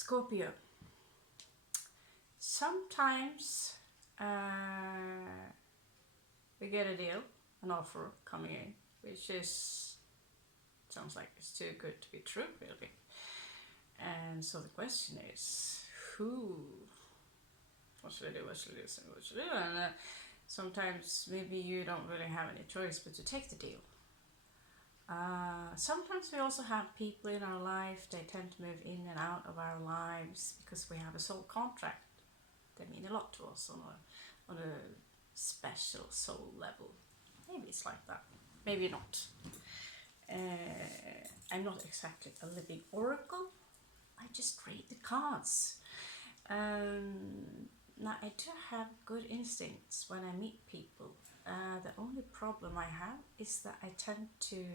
Scorpio. Sometimes we get a deal, an offer coming in, which sounds like it's too good to be true, really. And so the question is, what should I do, what should I do, what should I do? And sometimes maybe you don't really have any choice but to take the deal. Sometimes we also have people in our life, they tend to move in and out of our lives because we have a soul contract. They mean a lot to us on a special soul level. Maybe it's like that, maybe not. I'm not exactly a living oracle. I just read the cards. Now I do have good instincts when I meet people. The only problem I have is that I tend to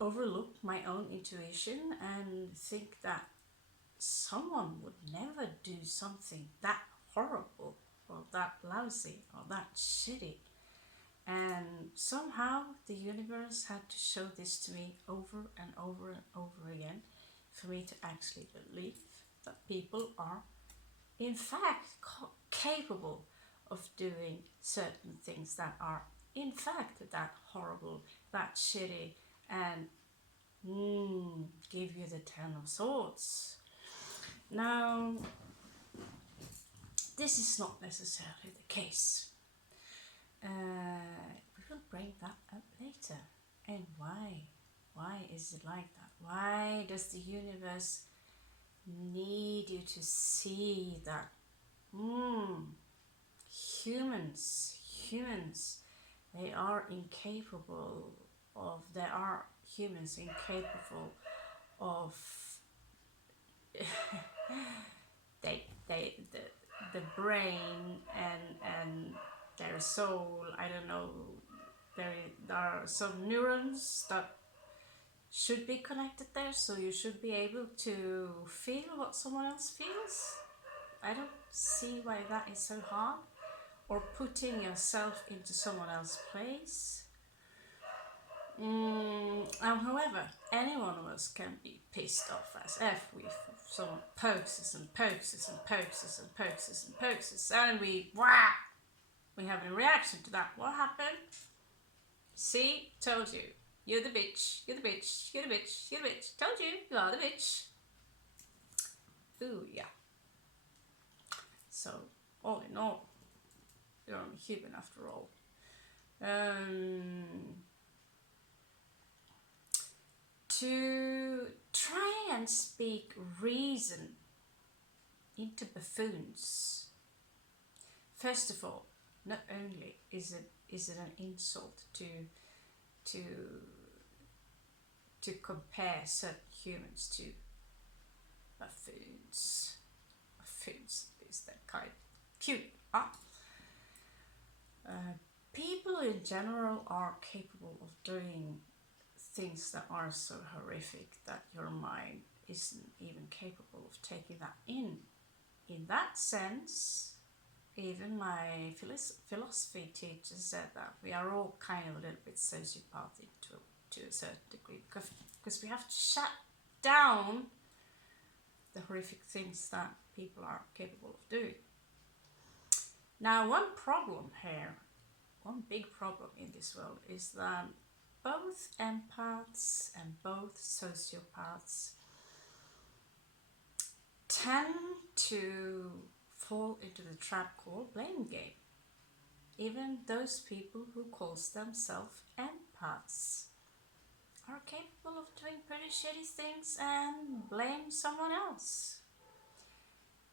overlook my own intuition and think that someone would never do something that horrible or that lousy or that shitty. And somehow the universe had to show this to me over and over and over again for me to actually believe that people are in fact capable of doing certain things that are in fact that horrible, that shitty, and give you the 10 of swords. Now, this is not necessarily the case. We will bring that up later. And why? Why is it like that? Why does the universe need you to see that humans, they are incapable of, there are humans incapable of the brain and their soul, I don't know, there are some neurons that should be connected there, so you should be able to feel what someone else feels. I don't see why that is so hard. Or putting yourself into someone else's place. However, any one of us can be pissed off as if someone pokes us and pokes us and pokes us and pokes us and pokes us, and we have a reaction to that. What happened? See, told you. You're the bitch, you're the bitch, you're the bitch, you're the bitch. Told you, you are the bitch. Ooh, yeah. So, all in all, you're only human after all. To try and speak reason into buffoons. First of all, not only is it an insult to compare certain humans to buffoons. Buffoons is that kind of cute, huh? People in general are capable of doing things that are so horrific that your mind isn't even capable of taking that in. In that sense, even my philosophy teacher said that we are all kind of a little bit sociopathic to a certain degree, because we have to shut down the horrific things that people are capable of doing. Now, one big problem in this world is that both empaths and both sociopaths tend to fall into the trap called blame game. Even those people who calls themselves empaths are capable of doing pretty shitty things and blame someone else.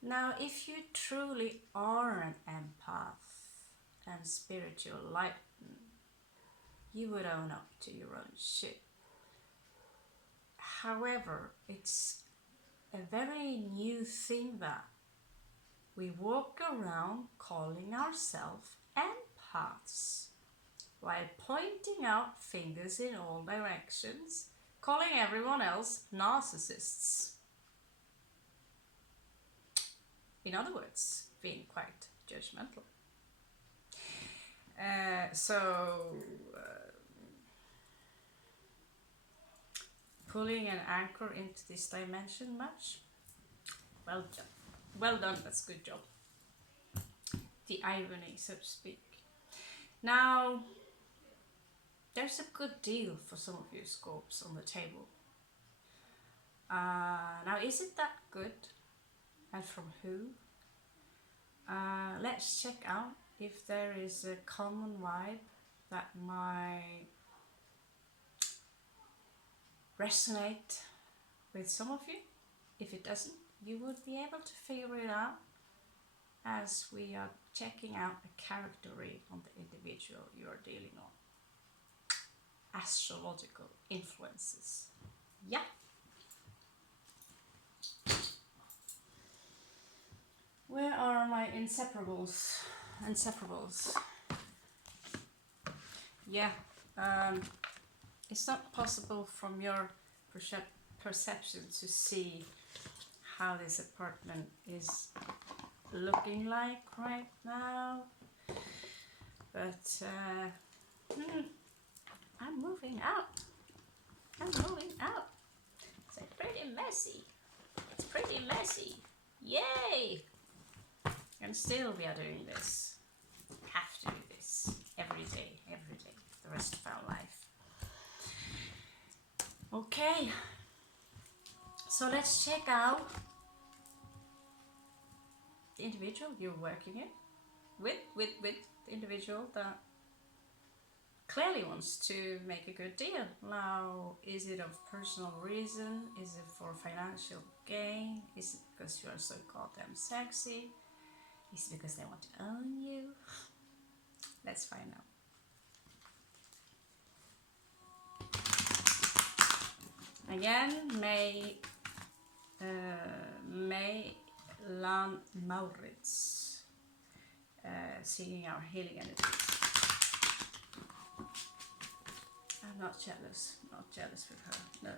Now, if you truly are an empath and spiritual enlightened, you would own up to your own shit. However, it's a very new thing that we walk around calling ourselves empaths while pointing out fingers in all directions, calling everyone else narcissists. In other words, being quite judgmental. pulling an anchor into this dimension much. Well done. Well done, that's a good job. The irony, so to speak. Now, there's a good deal for some of you Scorps on the table. Now, is it that good? And from who? Let's check out if there is a common vibe that might resonate with some of you. If it doesn't, you would be able to figure it out as we are checking out the character read on the individual you are dealing on. Astrological influences. Yeah. Where are my inseparables? Yeah, it's not possible from your perception to see how this apartment is looking like right now, but I'm moving out. It's pretty messy. Yay! And still we are doing this. Have to do this every day, the rest of our life. Okay, so let's check out the individual you're working in with the individual that clearly wants to make a good deal. Now, is it of personal reason? Is it for financial gain? Is it because you are so goddamn sexy? Is it because they want to own you? Let's find out. Again, May Lan Maurits, seeing our healing energies. I'm not jealous with her. No.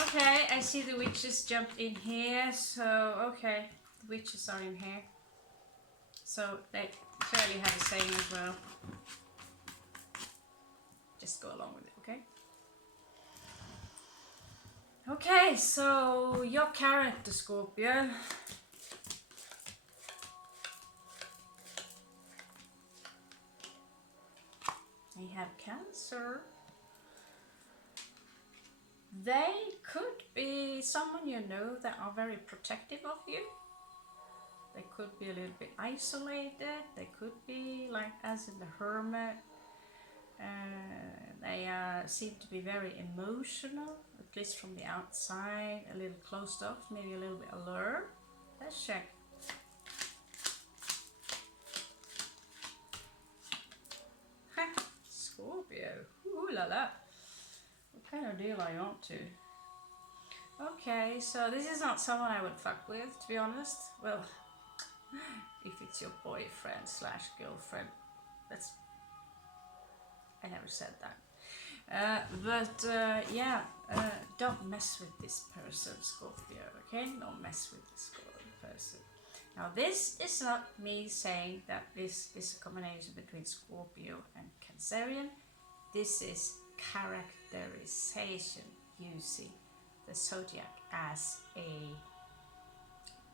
Okay, I see the witches jumped in here, so okay, the witches are in here. So they clearly have a saying as well. Just go along with it, okay? Okay, so your character, Scorpio. You have Cancer. They could be someone you know that are very protective of you. They could be a little bit isolated. They could be like as in the Hermit. They seem to be very emotional, at least from the outside, a little closed off, maybe a little bit alert. Let's check. Scorpio, ooh la la. What kind of deal are you on to? Okay, so this is not someone I would fuck with, to be honest. Well, if it's your boyfriend slash girlfriend, I never said that. Don't mess with this person, Scorpio, okay? Don't mess with this person. Now, this is not me saying that this is a combination between Scorpio and Cancerian. This is characterization using the zodiac as a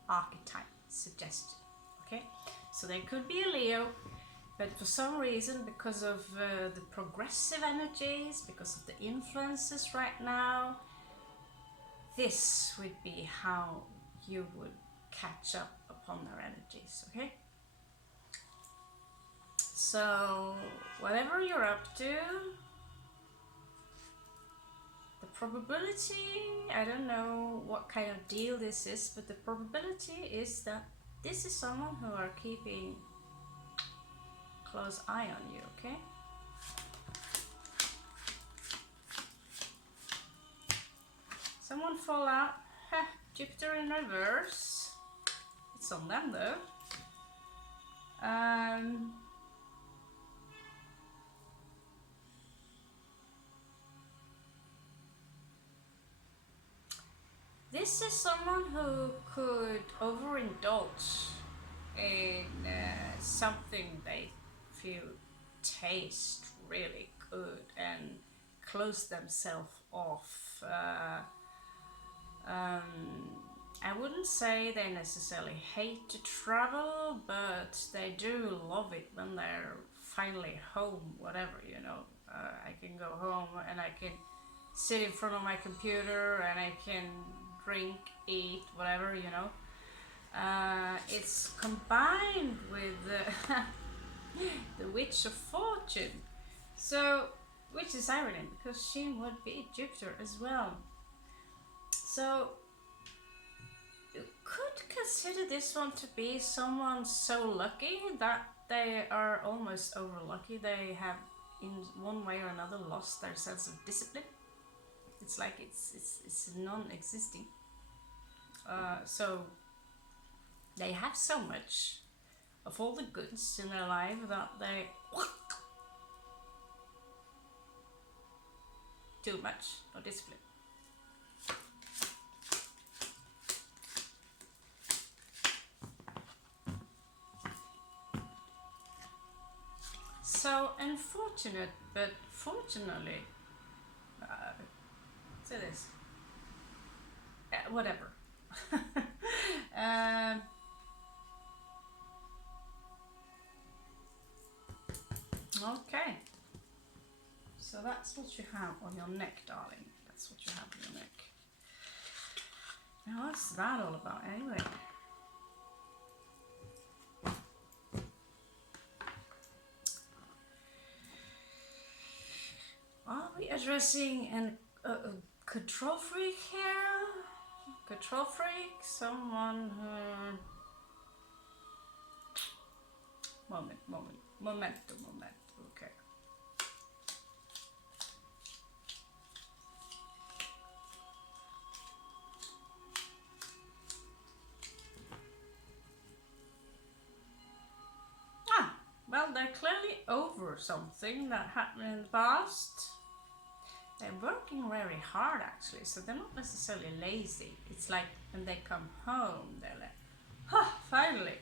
archetype suggestion, okay? So there could be a Leo, but for some reason, because of the progressive energies, because of the influences right now, this would be how you would catch up upon their energies, okay? So, whatever you're up to, the probability, I don't know what kind of deal this is, but the probability is that this is someone who are keeping close eye on you, okay? Someone fall out. Jupiter in reverse. It's on them though. This is someone who could overindulge in something they feel tastes really good and close themselves off. I wouldn't say they necessarily hate to travel, but they do love it when they're finally home, whatever, you know. I can go home and I can sit in front of my computer and I can drink, eat, whatever, you know. It's combined with the Witch of Fortune. So, which is irony because she would be Jupiter as well. So, you could consider this one to be someone so lucky that they are almost over lucky. They have, in one way or another, lost their sense of discipline. It's like it's non-existing. So they have so much of all the goods in their life that they too much, no discipline. So unfortunate, but fortunately, say this, whatever. Okay, so that's what you have on your neck, darling. That's what you have on your neck. Now, what's that all about, anyway? Are we addressing a control freak here? Control freak? Someone who... Momento, okay. Well, they're clearly over something that happened in the past. They're working very hard, actually, so they're not necessarily lazy. It's like when they come home, they're like, finally.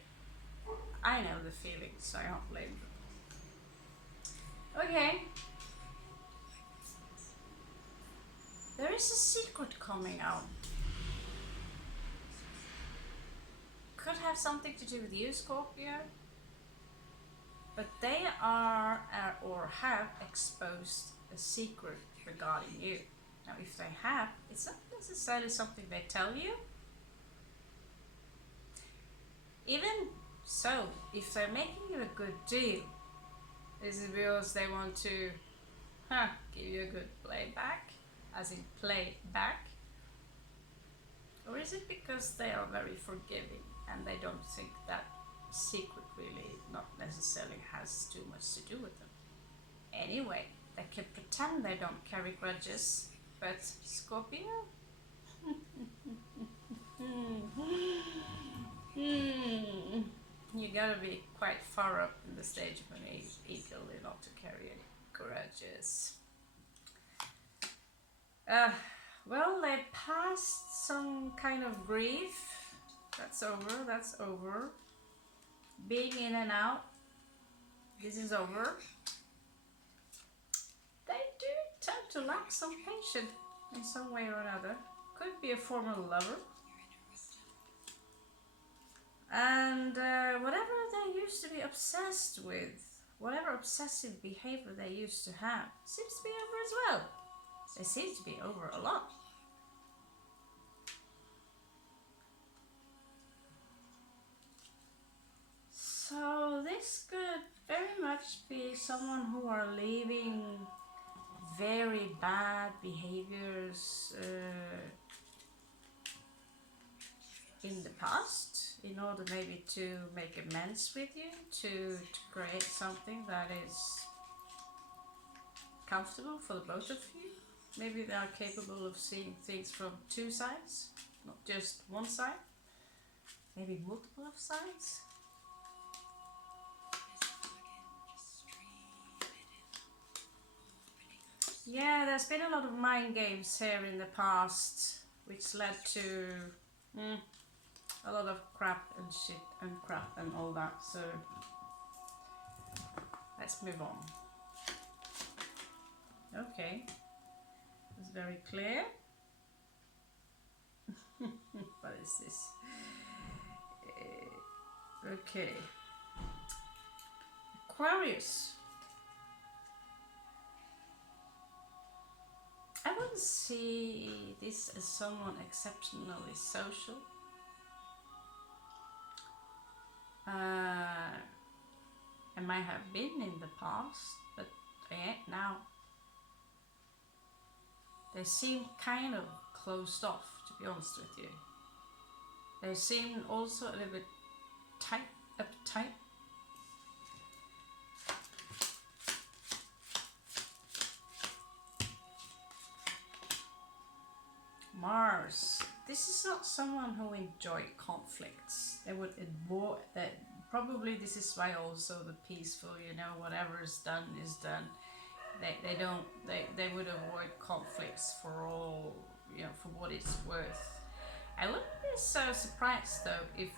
I know the feeling, so I don't blame them. Okay. There is a secret coming out. Could have something to do with you, Scorpio. But they are or have exposed a secret regarding you. Now, if they have, it's not necessarily something they tell you. Even so, if they're making you a good deal, is it because they want to give you a good playback, as in play back? Or is it because they are very forgiving and they don't think that secret really not necessarily has too much to do with them? Anyway, they can pretend they don't carry grudges, but Scorpio? You gotta be quite far up in the stage of an eagle not to carry any grudges. Well, they passed some kind of grief. That's over. Being in and out, this is over. They do tend to lack some patience in some way or another. Could be a former lover. And whatever they used to be obsessed with, whatever obsessive behavior they used to have, seems to be over as well. They seem to be over a lot. So this could very much be someone who are leaving very bad behaviors in the past in order maybe to make amends with you, to create something that is comfortable for the both of you. Maybe they are capable of seeing things from two sides, not just one side, maybe multiple of sides. Yeah, there's been a lot of mind games here in the past, which led to a lot of crap and shit and crap and all that, so let's move on. Okay, It's very clear. What is this? Okay. Aquarius. I wouldn't see this as someone exceptionally social. I might have been in the past, but I ain't now. They seem kind of closed off, to be honest with you. They seem also a little bit uptight. Mars. This is not someone who enjoy conflicts. They would avoid that. Probably this is why also the peaceful, whatever is done is done. They would avoid conflicts for all, for what it's worth. I wouldn't be so surprised though if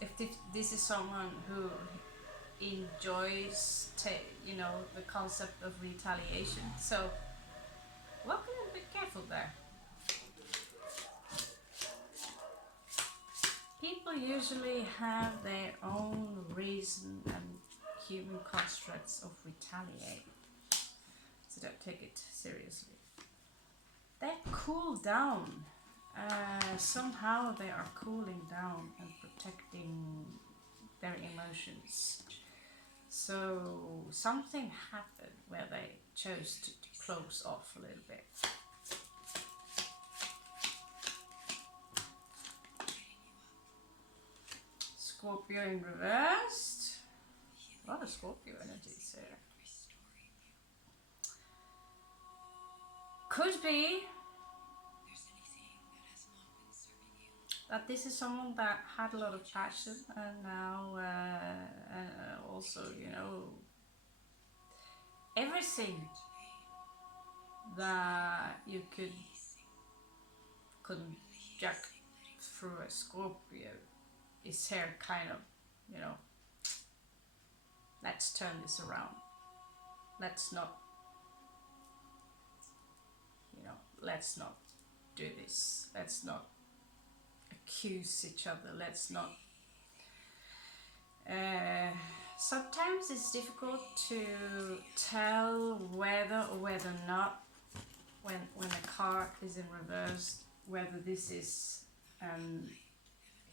if this is someone who enjoys the concept of retaliation. So walk a little bit careful there. People usually have their own reason and human constructs of retaliate, so don't take it seriously. They cool down. Somehow they are cooling down and protecting their emotions. So something happened where they chose to close off a little bit. Scorpio in reversed. A lot of Scorpio energies here. Could be that this is someone that had a lot of passion and now also, everything that you could conject through a Scorpio is here kind of, let's turn this around. Let's not, let's not do this. Let's not accuse each other. Let's not. Sometimes it's difficult to tell whether or whether not, when a card is in reverse, whether this is an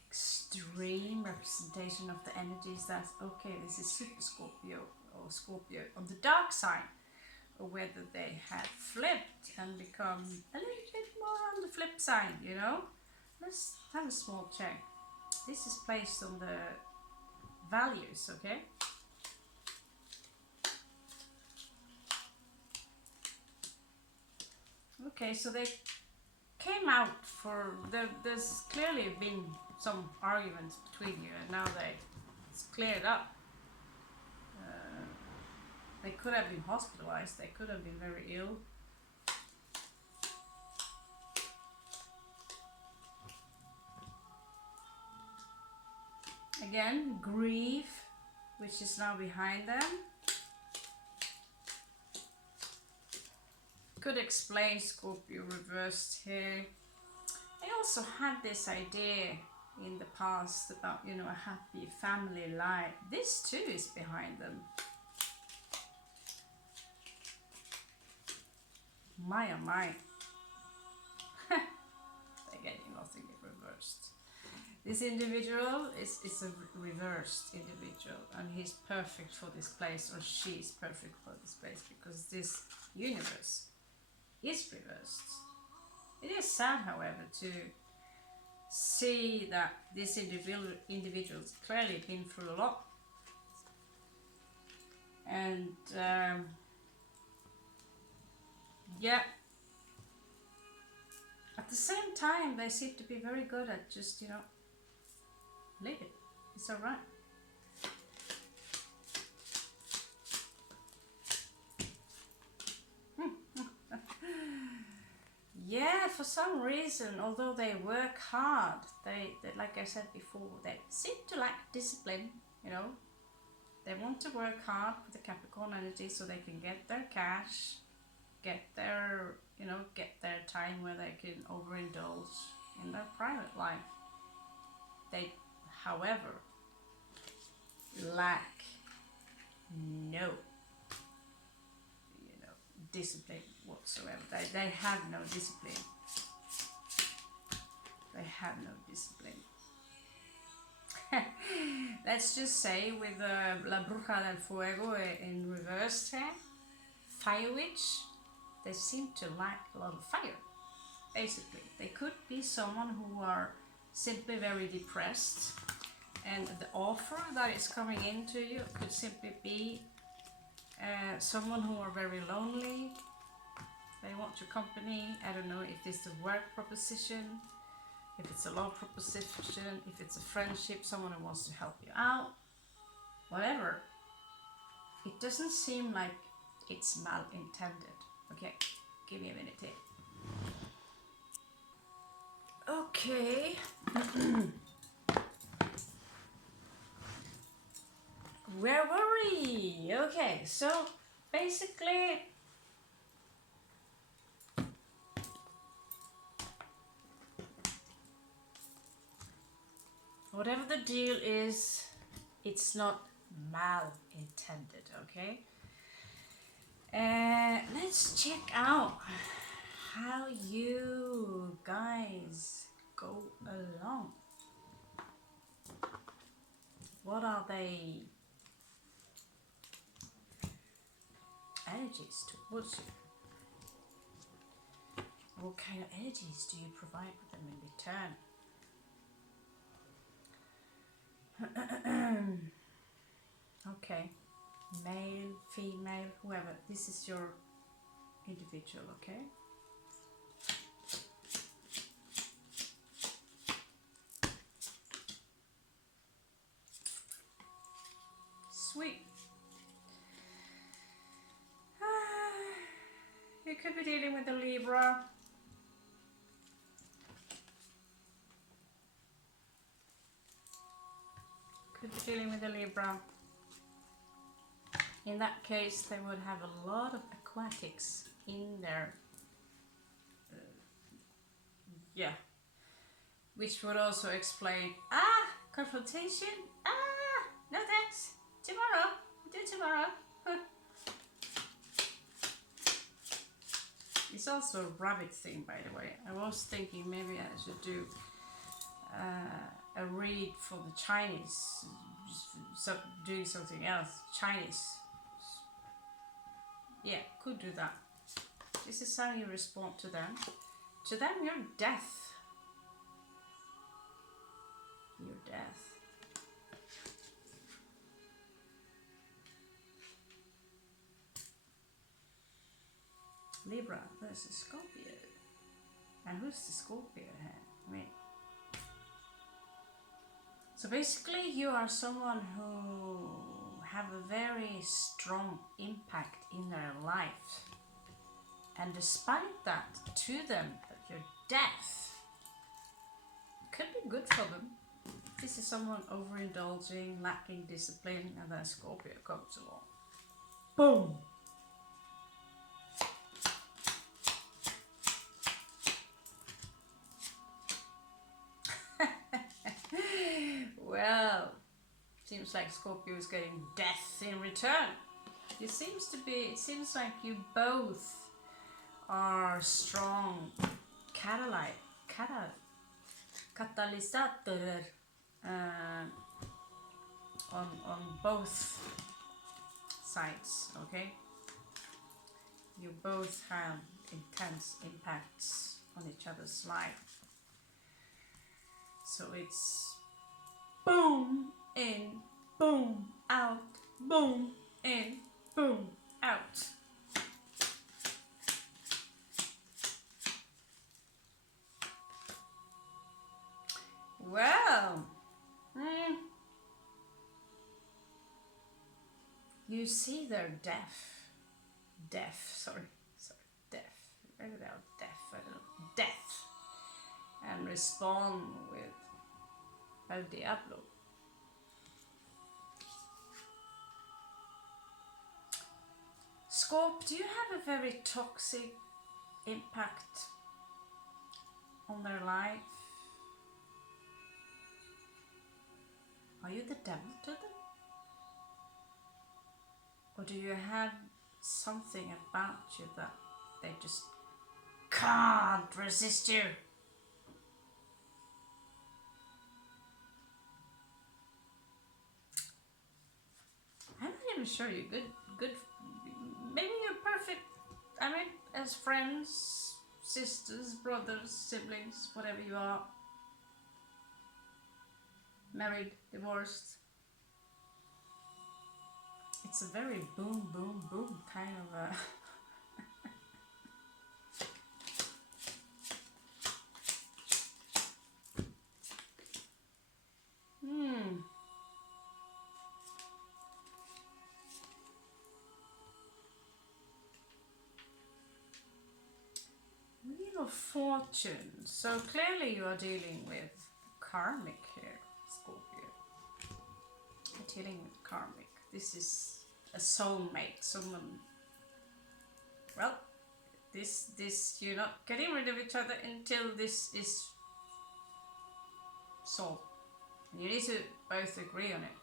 extreme representation of the energies that's okay, this is Super Scorpio or Scorpio on the dark side, or whether they had flipped and become a little bit more on the flip side, Let's have a small check. This is placed on the values, okay? Okay, so they came out for, there's clearly been some arguments between you, and now it's cleared up. They could have been hospitalized, they could have been very ill. Again, grief, which is now behind them. Could explain Scorpio reversed here. I also had this idea in the past about, a happy family life. This too is behind them. My oh my. They're getting nothing reversed. This individual is a reversed individual, and he's perfect for this place, or she's perfect for this place, because this universe is reversed. It is sad, however, to see that this individual's clearly been through a lot, and yeah, at the same time they seem to be very good at just leave it, it's alright. Yeah, for some reason, although they work hard, they like I said before, they seem to lack discipline, They want to work hard with the Capricorn energy so they can get their cash, get their, get their time where they can overindulge in their private life. They, however, lack no, discipline whatsoever. They have no discipline. They have no discipline. Let's just say with La Bruja del Fuego in reverse here, Fire Witch, they seem to lack a lot of fire, basically. They could be someone who are simply very depressed, and the offer that is coming into you could simply be someone who are very lonely. They want your company. I don't know if this is a work proposition, if it's a love proposition, if it's a friendship, someone who wants to help you out, whatever. It doesn't seem like it's malintended. Okay, give me a minute here. Okay. Where were we? Okay, so basically, whatever the deal is, it's not malintended, okay? Let's check out how you guys go along. What are they energies towards you? What kind of energies do you provide with them in return? Okay, male, female, whoever, this is your individual, okay? Sweet. You could be dealing with a Libra. Could be dealing with a Libra. In that case, they would have a lot of aquatics in their, which would also explain, confrontation, no thanks, tomorrow, do tomorrow. It's also a rabbit thing, by the way. I was thinking maybe I should do a read for the Chinese, doing something else, Chinese. Yeah, could do that. This is how you respond to them. To them, you're death. You're death. Libra versus Scorpio. And who's the Scorpio here? I mean, so basically you are someone who have a very strong impact in their life. And despite that, to them, that your death could be good for them. This is someone overindulging, lacking discipline, and then Scorpio comes along. Boom! Well, seems like Scorpio is getting death in return. It seems like you both are strong catalysator on both sides, okay? You both have intense impacts on each other's life. So it's boom in, boom out, boom in, boom out. Well, you see their death, and respond with El Diablo. Scorp, do you have a very toxic impact on their life? Are you the devil to them? Or do you have something about you that they just can't resist you? I'm not even sure you're good. Maybe you're perfect. I mean, as friends, sisters, brothers, siblings, whatever you are. Married, divorced. It's a very boom, boom, boom kind of a... Wheel of Fortune. So clearly you are dealing with karmic here, Scorpio. You're dealing with karmic. This is a soulmate, someone... Well, this you're not getting rid of each other until this is solved. And you need to both agree on it.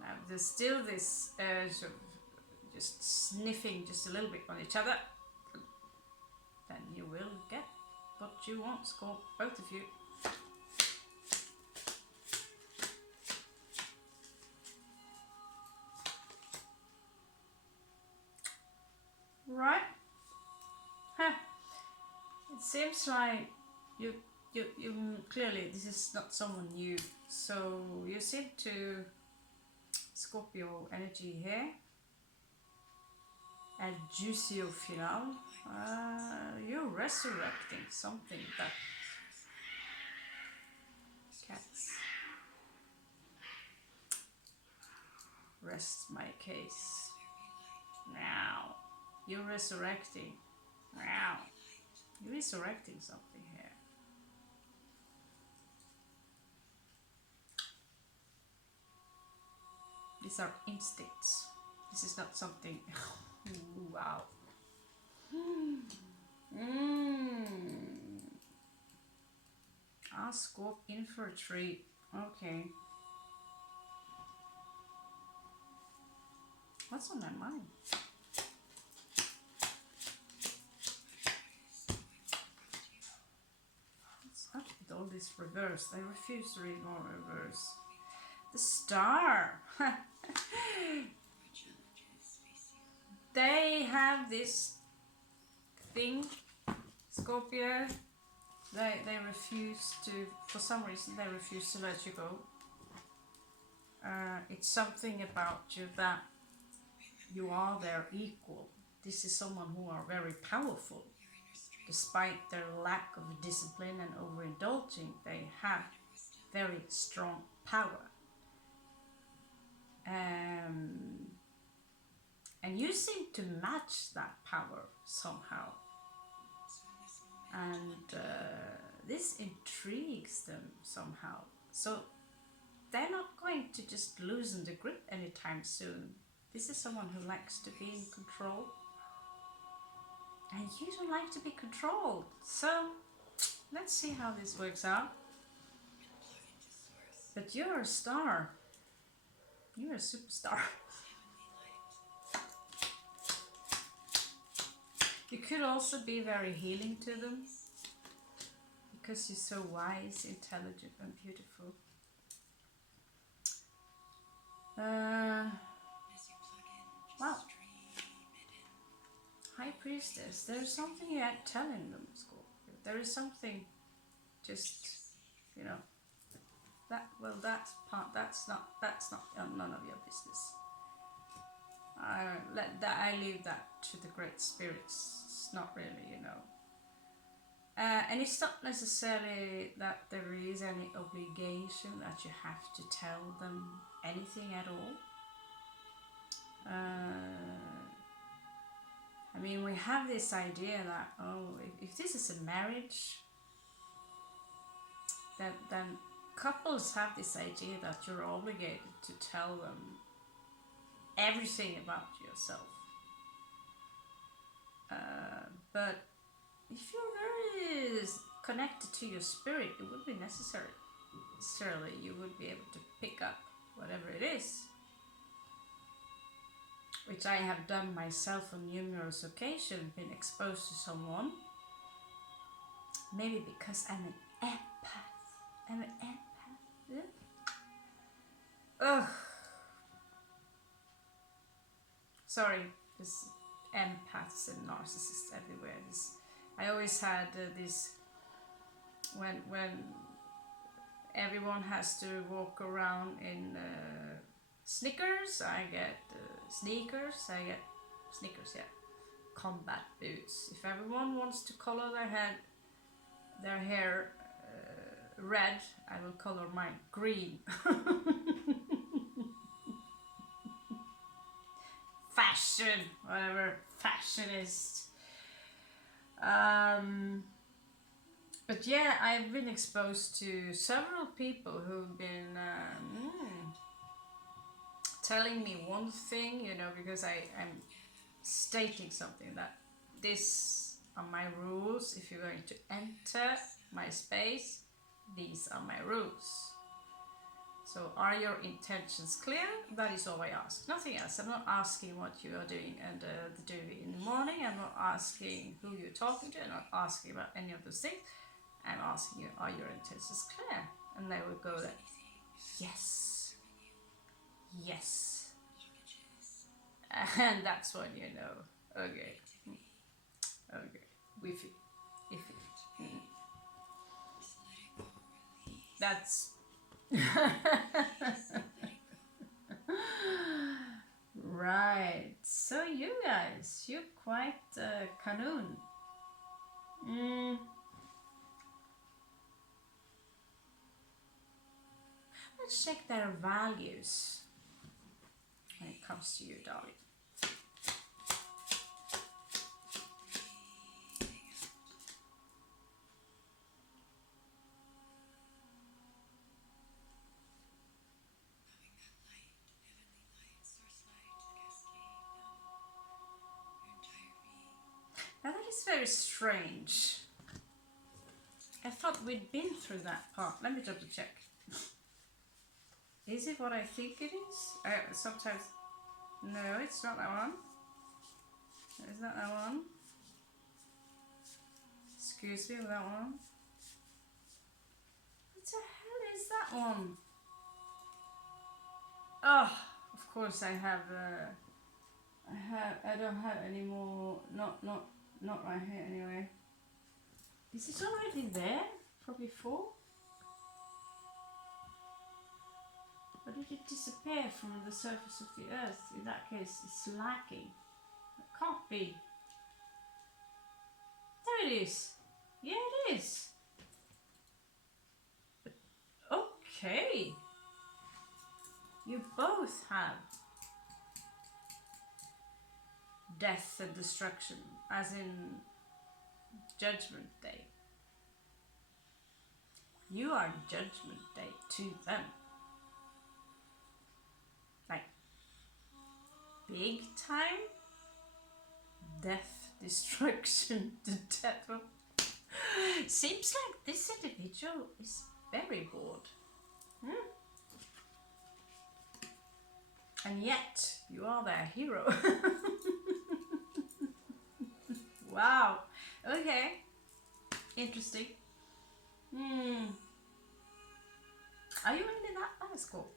Now, there's still this urge of just sniffing just a little bit on each other. Then you will get what you want, Scorp, both of you. Right? Huh. It seems like you clearly this is not someone new. So you seem to Scorpio energy here. And juicy au final. You're resurrecting something that cats. Rest my case. Now. You're resurrecting. Wow. You're resurrecting something here. These are instincts. This is not something... Wow. Scorp in for a treat. Okay. What's on their mind? What's up with all this reverse? I refuse to read more reverse. The Star. They have this thing, Scorpio. They refuse to, for some reason, they refuse to let you go. It's something about you that you are their equal. This is someone who are very powerful. Despite their lack of discipline and overindulging, they have very strong power. And you seem to match that power somehow. And this intrigues them somehow. So they're not going to just loosen the grip anytime soon. This is someone who likes to be in control. And you don't like to be controlled. So let's see how this works out. But you're a star. You're a superstar. You could also be very healing to them. Because you're so wise, intelligent and beautiful. Wow. High Priestess, there's something you ain't telling them, Scorpio. There is something just, you know, that, well, that's not none of your business. I leave that to the great spirits. It's not really, you know. And it's not necessarily that there is any obligation that you have to tell them anything at all. I mean, we have this idea that, oh, if this is a marriage, then couples have this idea that you're obligated to tell them everything about yourself. But if you're very connected to your spirit, it would be necessary. Surely you would be able to pick up whatever it is, which I have done myself on numerous occasions, been exposed to someone. Maybe because I'm an empath. I'm an empath. Yeah? Ugh. Sorry, there's empaths and narcissists everywhere. I always had this when everyone has to walk around in sneakers. I get sneakers. I get sneakers. Yeah, combat boots. If everyone wants to color their hair red, I will color mine green. Fashion, whatever fashionist. But yeah, I've been exposed to several people who've been telling me one thing, because I'm stating something that this are my rules. If you're going to enter my space, these are my rules. So are your intentions clear? That is all I ask. Nothing else. I'm not asking what you are doing and doing in the morning. I'm not asking who you're talking to. I'm not asking about any of those things. I'm asking you, are your intentions clear? And they will go like, yes. Yes. And that's when you know, okay. Okay. Iffy. That's right. So you guys, you're quite Kanun. Let's check their values when it comes to you, darling. Now that is very strange. I thought we'd been through that part. Let me double check. Is it what I think it is? Sometimes... No, it's not that one. It's not that one. Excuse me, that one. What the hell is that one? Oh, of course I have... I don't have any more... Not right here anyway. Is it already there from before? Or did it disappear from the surface of the earth? In that case, it's lacking. It can't be. There it is. Yeah, it is. Okay. You both have death and destruction, as in Judgment Day. You are Judgment Day to them. Like, big time death, destruction, the death of... Seems like this individual is very bored. And yet, you are their hero. Wow. Okay. Interesting. Are you really that high school?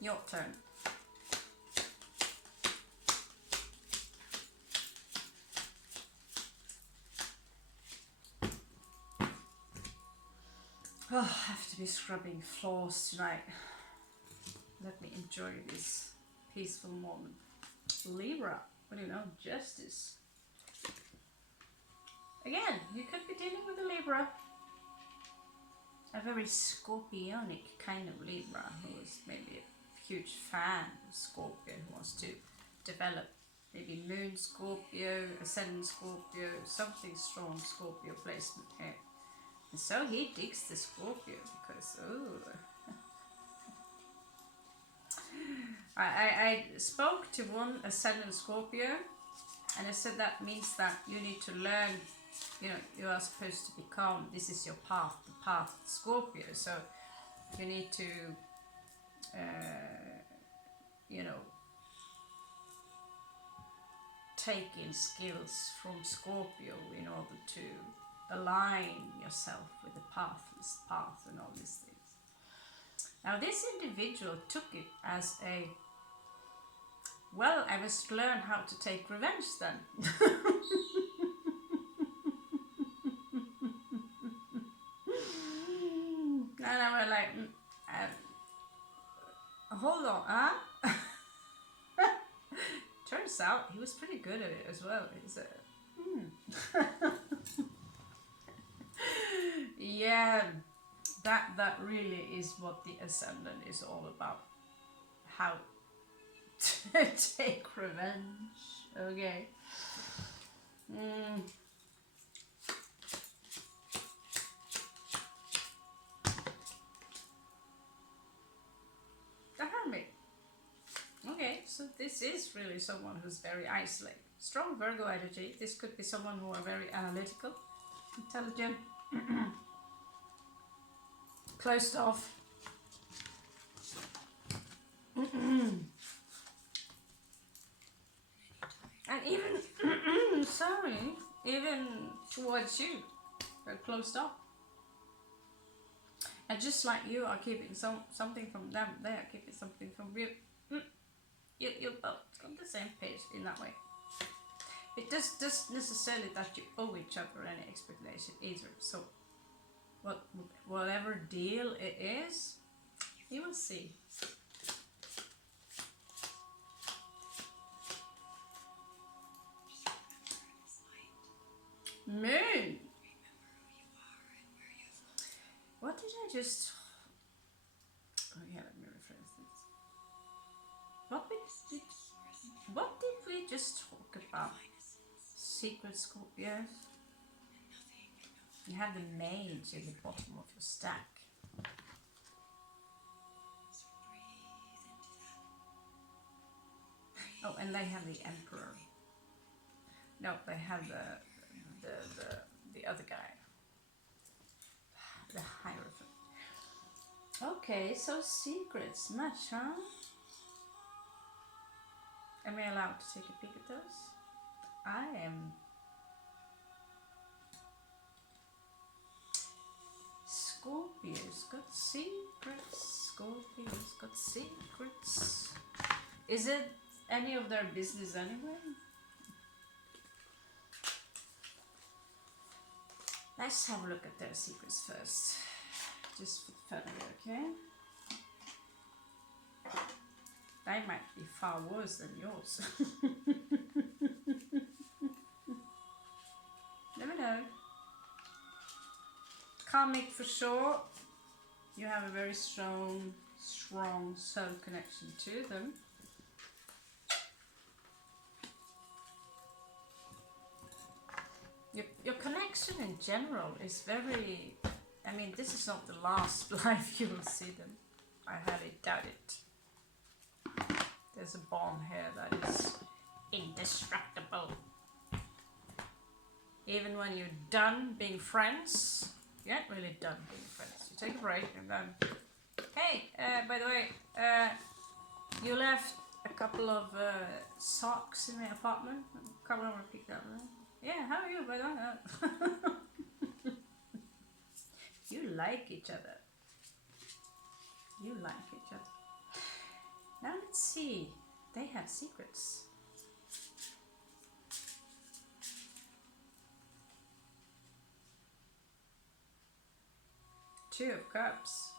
Your turn. Oh, I have to be scrubbing floors tonight. Let me enjoy this peaceful moment. Libra, what do you know? Justice. Again, you could be dealing with a Libra. A very Scorpionic kind of Libra who is maybe a huge fan of Scorpio, who wants to develop maybe Moon Scorpio, Ascendant Scorpio, something strong Scorpio placement here. And so he digs the Scorpio because, I spoke to one ascendant Scorpio, and I said that means that you need to learn, you know, you are supposed to become, this is your path, the path of Scorpio. So you need to, you know, take in skills from Scorpio in order to align yourself with the path, this path, and all these things. Now, this individual took it as a, well, I must learn how to take revenge then. And I was like, hold on, huh? Turns out he was pretty good at it as well. He's yeah, that really is what the ascendant is all about. How to take revenge. Okay. The hermit. Okay, so this is really someone who's very isolated. Strong Virgo energy. This could be someone who are very analytical, intelligent, closed off. And even, sorry, even towards you, they're closed off. And just like you are keeping something from them, they are keeping something from you. You're both on the same page in that way. It doesn't necessarily that you owe each other any expectation either. So, whatever deal it is, you will see. Moon. What did I just? Oh yeah, let me rephrase this. What did we just talk about? Secret Scorpios. You have the mage in the bottom of your stack. Oh, and they have the Emperor. No, they have the other guy. The Hierophant. Okay, so secrets match, huh? Am I allowed to take a peek at those? I am. Scorpio's got secrets. Scorpio's got secrets. Is it any of their business anyway? Let's have a look at their secrets first. Just for the fun of it, okay? They might be far worse than yours. Never know. Karmic for sure. You have a very strong soul connection to them. Your connection in general is very, I mean, this is not the last life you will see them. I highly doubt it. There's a bond here that is indestructible. Even when you're done being friends, you ain't really done being friends. You take a break and then, hey, by the way, you left a couple of socks in my apartment. Come over and pick that up. Yeah, how are you, by the way? You like each other. You like each other. Now let's see. They have secrets. Two of Cups.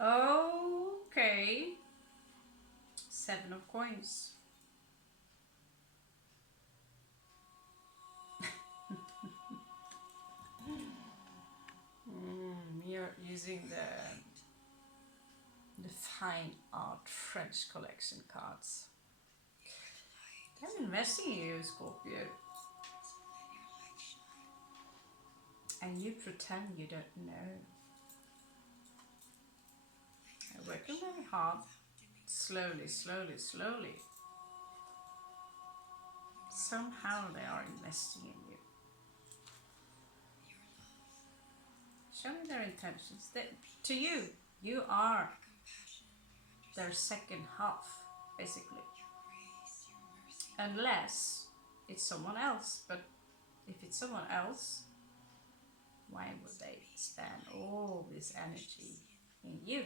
Okay. Seven of Coins. You're using the fine art French collection cards. I'm investing in you, Scorpio. And you pretend you don't know. working very hard, slowly, slowly, slowly. Somehow they are investing in you. Show me their intentions. To you, you are their second half, basically. Unless it's someone else. But if it's someone else, why would they spend all this energy in you?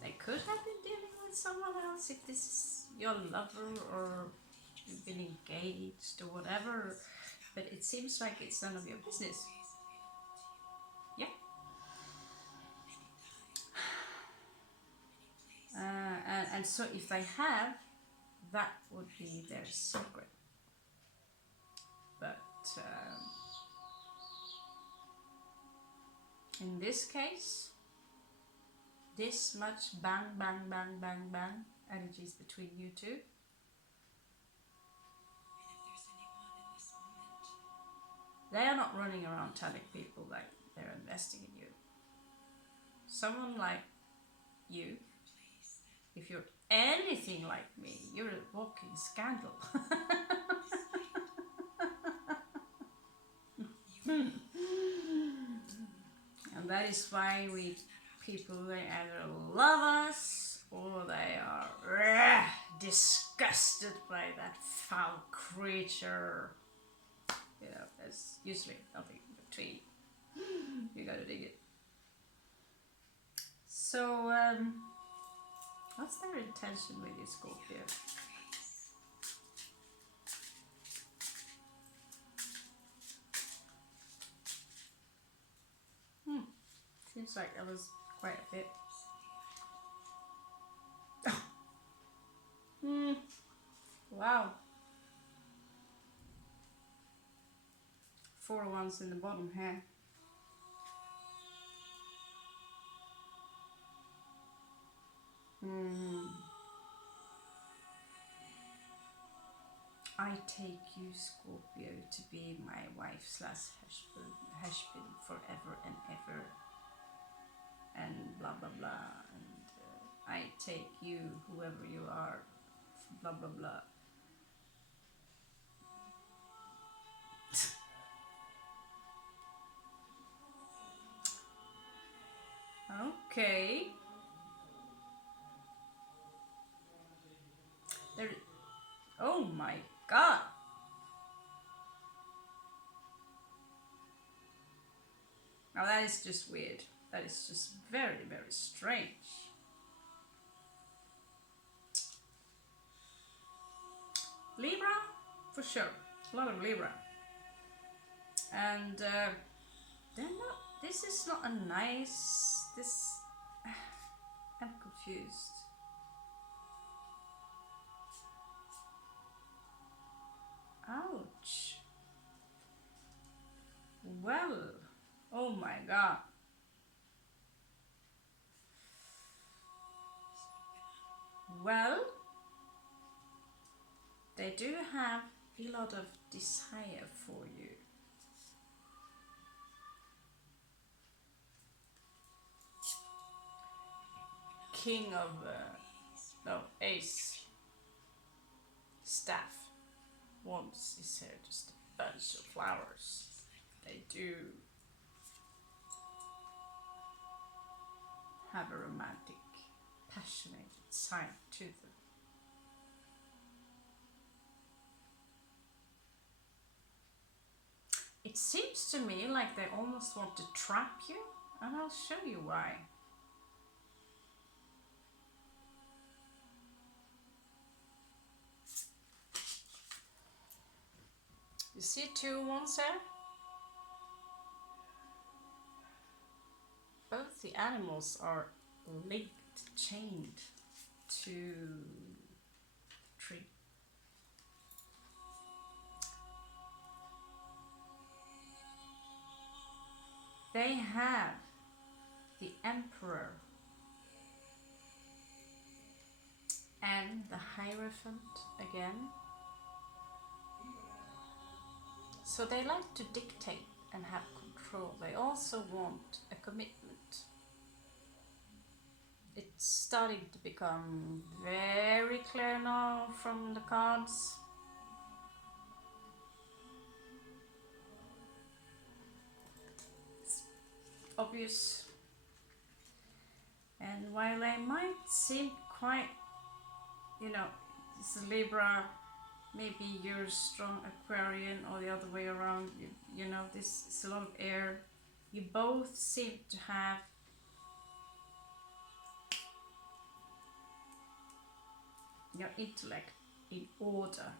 They could have been dealing with someone else if this is your lover or you've been engaged or whatever. But it seems like it's none of your business. Yeah. And so if they have, that would be their secret. But in this case, this much bang, bang, bang, bang, bang energies between you two. They are not running around telling people that they're investing in you. Someone like you, if you're anything like me, you're a walking scandal. And that is why people, they either love us or they are disgusted by that foul creature. You know, there's usually nothing in between. You gotta dig it. So, what's their intention with you, Scorpio? Seems like there was quite a bit. Wow. 4 ones in the bottom here. I take you, Scorpio, to be my wife slash husband forever and ever. And blah blah blah. And I take you, whoever you are, blah blah blah. Okay. There. Oh my God. Now that is just weird. That is just very, very strange. Libra, for sure. A lot of Libra. And they're not. This is not a nice. This. I'm confused. Ouch. Well, oh my God. Well, they do have a lot of desire for you. King of, Ace. Staff. Wands is here, just a bunch of flowers. They do have a romantic, passionate side to them. It seems to me like they almost want to trap you, and I'll show you why. You see 2 ones there? Both the animals are linked, chained to the tree. They have the Emperor and the Hierophant again. So they like to dictate and have control. They also want a commitment. It's starting to become very clear now from the cards. It's obvious. And while they might seem quite, it's a Libra, maybe you're strong Aquarian or the other way around, this is a lot of air. You both seem to have your intellect in order.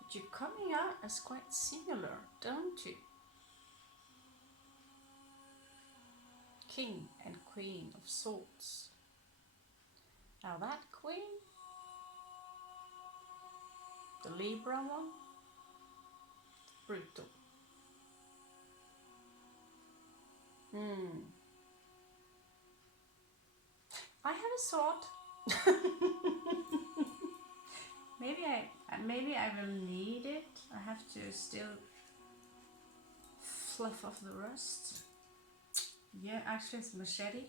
But you're coming out as quite similar, don't you? King and Queen of Swords. Now that Queen, the Libra one, brutal. I have a sword. maybe I will need it. I have to still fluff off the rust. Yeah, actually it's a machete.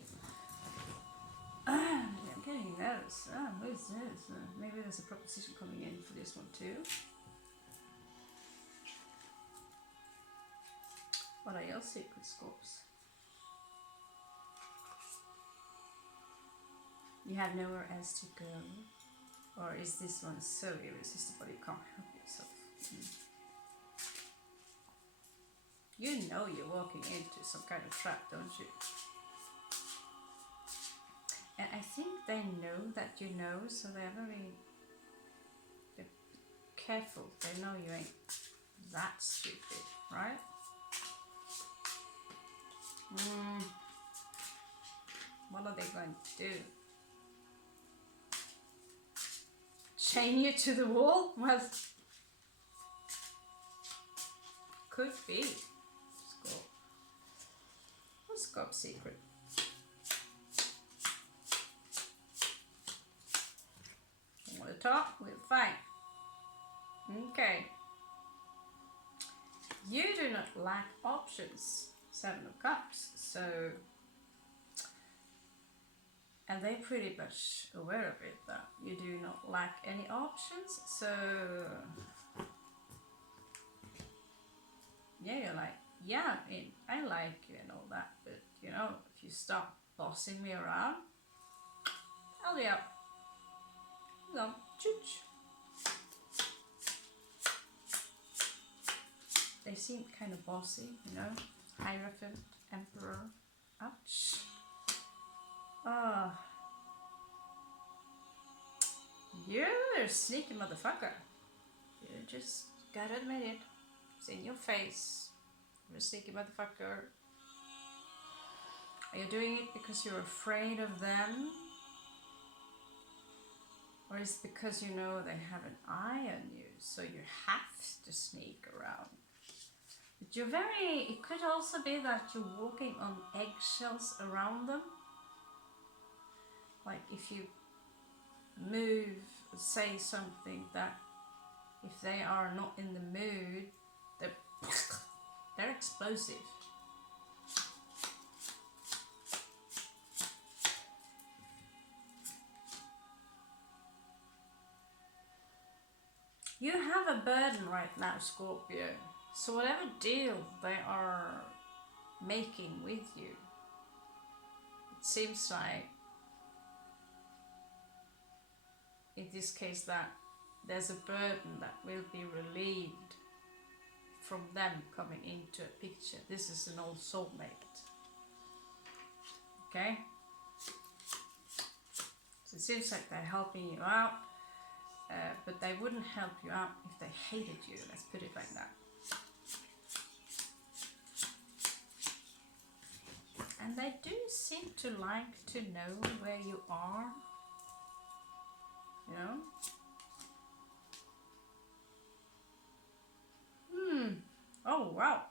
I'm getting those. Who is this? Maybe there's a proposition coming in for this one too. What are your secret scopes? You have nowhere else to go? Or is this one so irresistible you can't help yourself? You know you're walking into some kind of trap, don't you? And I think they know that you know, so they're careful. They know you ain't that stupid, right? What are they going to do? Chain you to the wall? Well, could be. What's Scorp's secret? On the top, we're fine. Okay. You do not lack options. 7 of Cups. So, and they're pretty much aware of it, that you do not lack any options. So, yeah, you're like, yeah, I like you and all that, but if you stop bossing me around, I'll be up. No, chooch. They seem kind of bossy, Hierophant, Emperor. Ouch. You're a sneaky motherfucker. You just gotta admit it. It's in your face. You're a sneaky motherfucker. Are you doing it because you're afraid of them? Or is it because you know they have an eye on you, so you have to sneak around? But it could also be that you're walking on eggshells around them. Like if you move, say something that if they are not in the mood, they're explosive. You have a burden right now, Scorpio. So whatever deal they are making with you, it seems like, in this case, that there's a burden that will be relieved from them coming into a picture. This is an old soulmate. Okay? So it seems like they're helping you out, but they wouldn't help you out if they hated you, let's put it like that. And they do seem to like to know where you are, Oh, wow.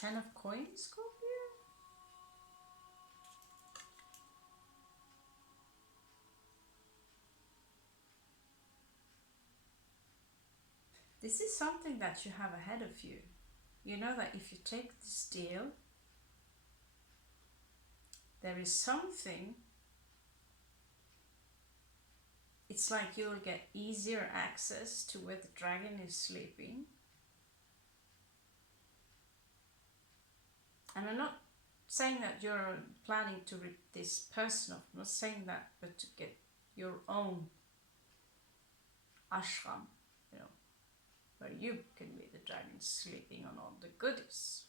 10 of coins, Scorpio? this is something that you have ahead of you. You know that if you take this deal, there is something, it's like you'll get easier access to where the dragon is sleeping. And I'm not saying that you're planning to rip this person off, I'm not saying that, but to get your own ashram, you know, where you can be the dragon sleeping on all the goodies.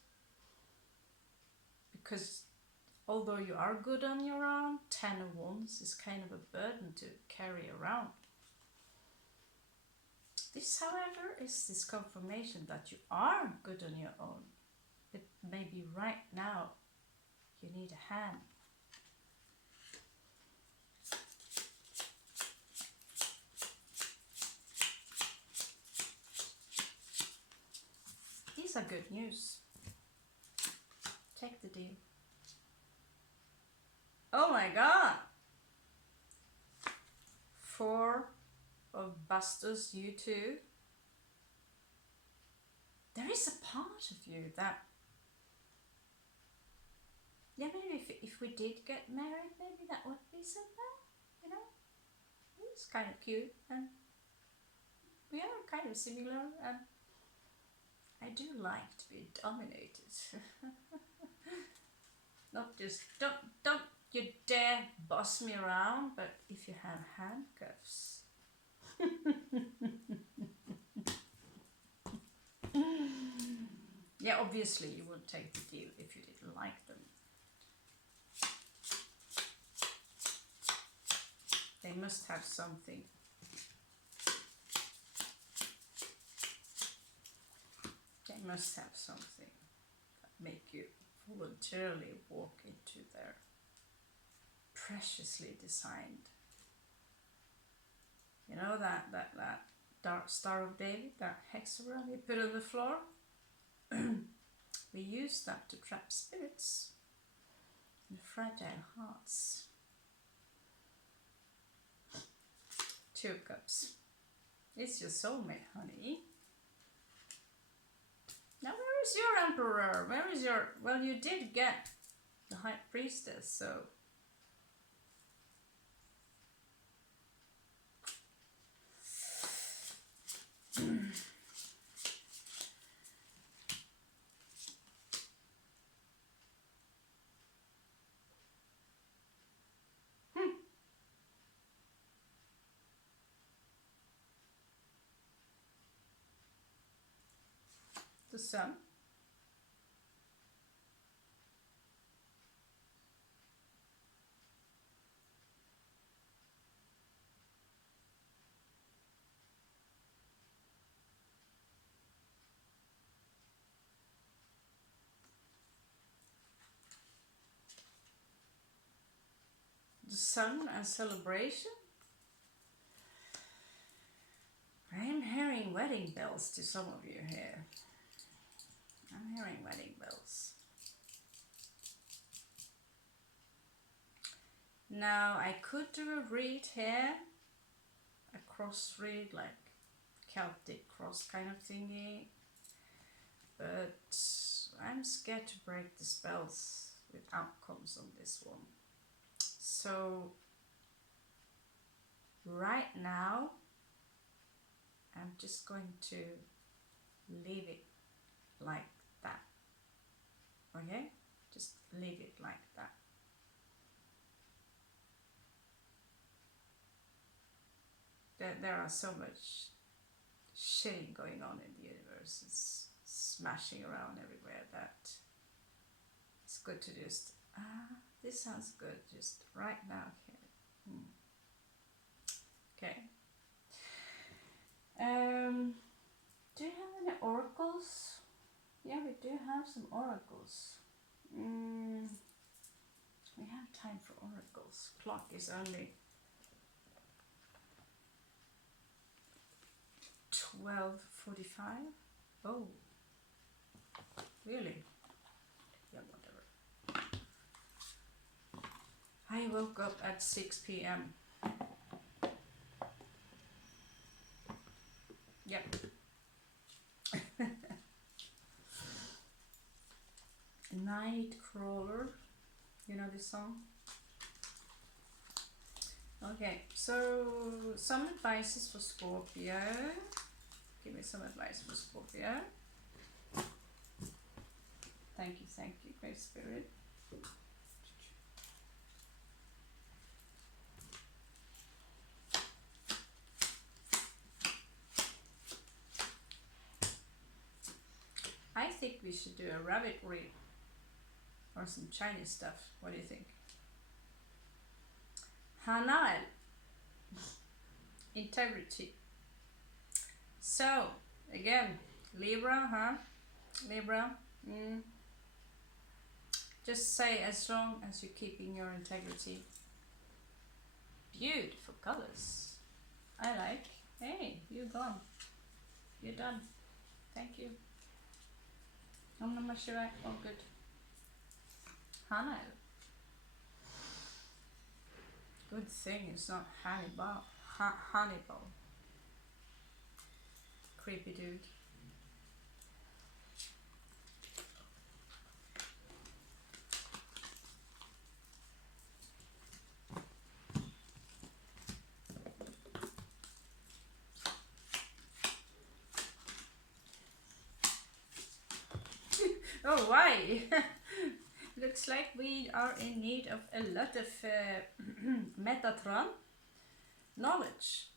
Because although you are good on your own, 10 of Wands is kind of a burden to carry around. This, however, is this confirmation that you are good on your own. But maybe right now you need a hand. These are good news. Take the deal. Oh my god! 4 of Bastos, you too. There is a part of you that, yeah, maybe if we did get married, maybe that would be so bad, you know? It's kind of cute, and we are kind of similar, and I do like to be dominated. Not just, don't you dare boss me around, but if you have handcuffs. Yeah, obviously you would take the deal if you didn't like them. They must have something. They must have something that make you voluntarily walk into their preciously designed, you know, that dark Star of David, that hexagram you put on the floor. We use that to trap spirits and fragile hearts. 2 of Cups. It's your soulmate, honey. Now where is your Emperor? Where is your... Well, you did get the High Priestess, so... The Sun. The Sun and celebration. I'm hearing wedding bells to some of you here. I'm hearing wedding bells. Now I could do a read here, a cross read, like Celtic cross kind of thingy, but I'm scared to break the spells with outcomes on this one. So right now I'm just going to leave it like that. Okay? Just leave it like that. There are so much shitting going on in the universe. It's smashing around everywhere that it's good to just, this sounds good, just right now here. Okay. Do you have any oracles? Yeah, we do have some oracles. We have time for oracles. Clock is only 12:45. Oh, really? Yeah, whatever. I woke up at 6 p.m. Yep. Nightcrawler. You know this song? Okay, so some advices for Scorpio. Give me some advice for Scorpio. Thank you, Great Spirit. I think we should do a rabbit read or some Chinese stuff. What do you think? Hanael. Integrity. So, again, Libra, huh? Libra. Just say as long as you're keeping your integrity. Beautiful colors. I like. Hey, you're gone. You're done. Thank you. Om Namah Shivaya. All good. Hanael. Good thing it's not Hannibal. Hannibal. Creepy dude. Oh, why? Looks like we are in need of a lot of Metatron knowledge.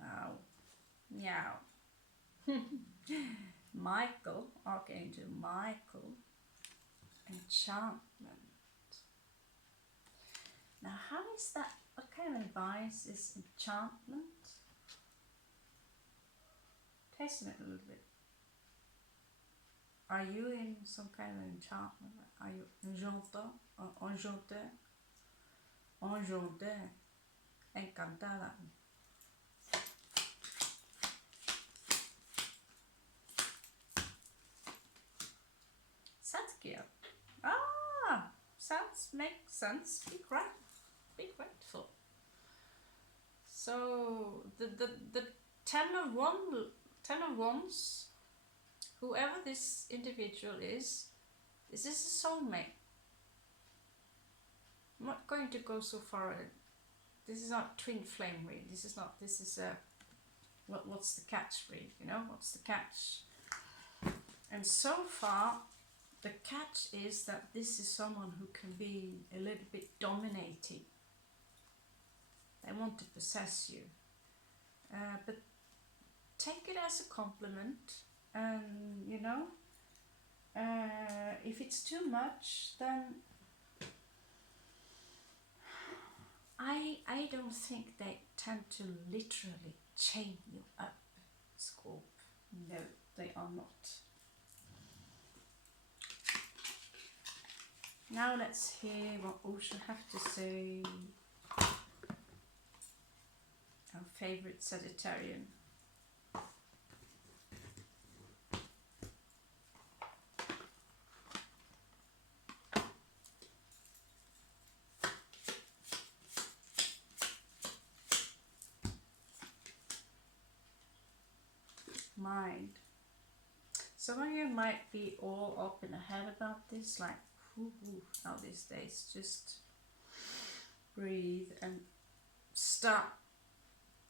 Now, meow. Michael, Archangel Michael, enchantment. Now, how is that? What kind of advice is enchantment? Taste it a little bit. Are you in some kind of enchantment? Are you enchanté? Enchanté? Enchanté? Encantada? Satya. Ah! Sounds makes sense. Be grateful. So the ten of wands, whoever this individual is, this is a soulmate. I'm not going to go so far. This is not twin flame read. This is not. This is a what's the catch read? You know, what's the catch? And so far, the catch is that this is someone who can be a little bit dominating. They want to possess you, but take it as a compliment. And you know, if it's too much, then I don't think they tend to literally chain you up, Scorp. No, they are not. Now let's hear what Osha have to say. Our favorite Sagittarian. Mind. Some of you might be all up in the head about this, like, now these days, just breathe and start.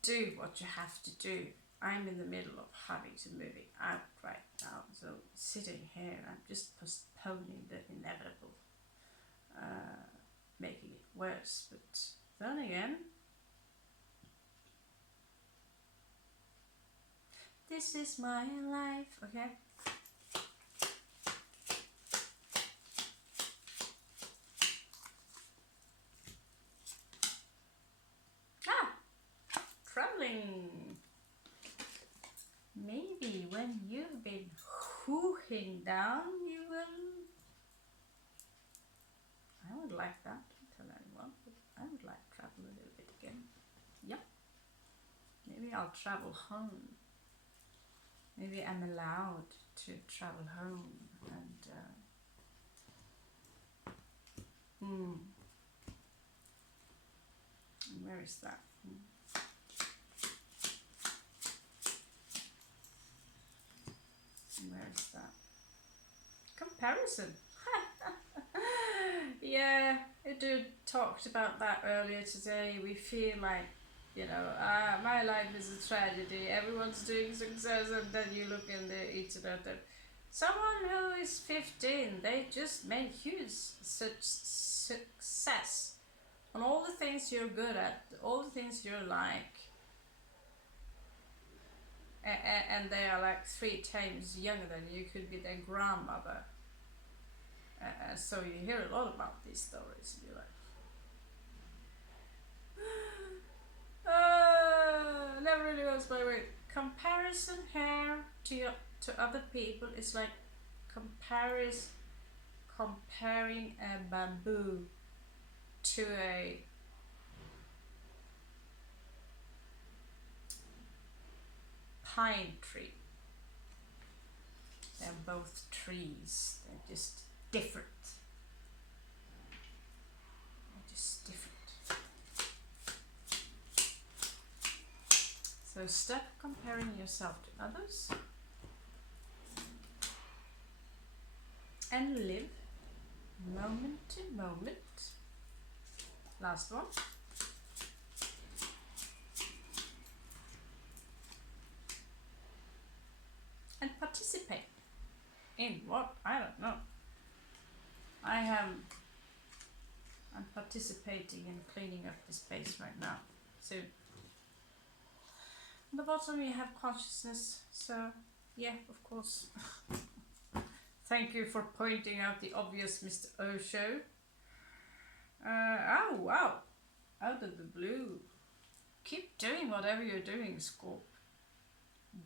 Do what you have to do. I'm in the middle of having to move it out right now, so sitting here, I'm just postponing the inevitable, making it worse. But then again, this is my life, okay? Traveling. Maybe when you've been hooking down, you will. I would like that. Don't tell anyone, but I would like to travel a little bit again. Yep. Maybe I'll travel home. Maybe I'm allowed to travel home and. Where is that? Where's that? Comparison. Yeah, I did talked about that earlier today. We feel like, my life is a tragedy. Everyone's doing success, and then you look in the internet and someone who is 15, they just made huge success on all the things you're good at, all the things you like, and they are like 3 times younger than you. Could be their grandmother. So you hear a lot about these stories, and you're like, never really goes my way. Comparison here to other people is like comparing a bamboo to a pine tree. They're both trees. They're just different. So stop comparing yourself to others and live moment to moment. Last one. And participate in what? I don't know. I'm participating in cleaning up the space right now. So on the bottom you have consciousness. So yeah, of course. Thank you for pointing out the obvious, Mr. Osho. Oh wow, out of the blue. Keep doing whatever you're doing, Scorp.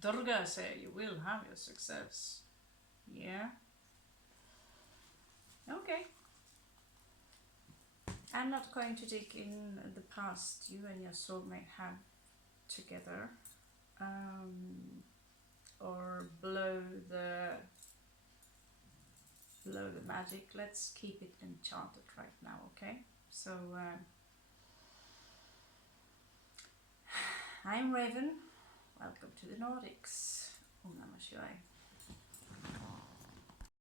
Durga say you will have your success. Yeah. Okay. I'm not going to dig in the past you and your soulmate have together, or blow the magic. Let's keep it enchanted right now, okay? So I'm Raven. Welcome to the Nordics. Om Namah Shivaya.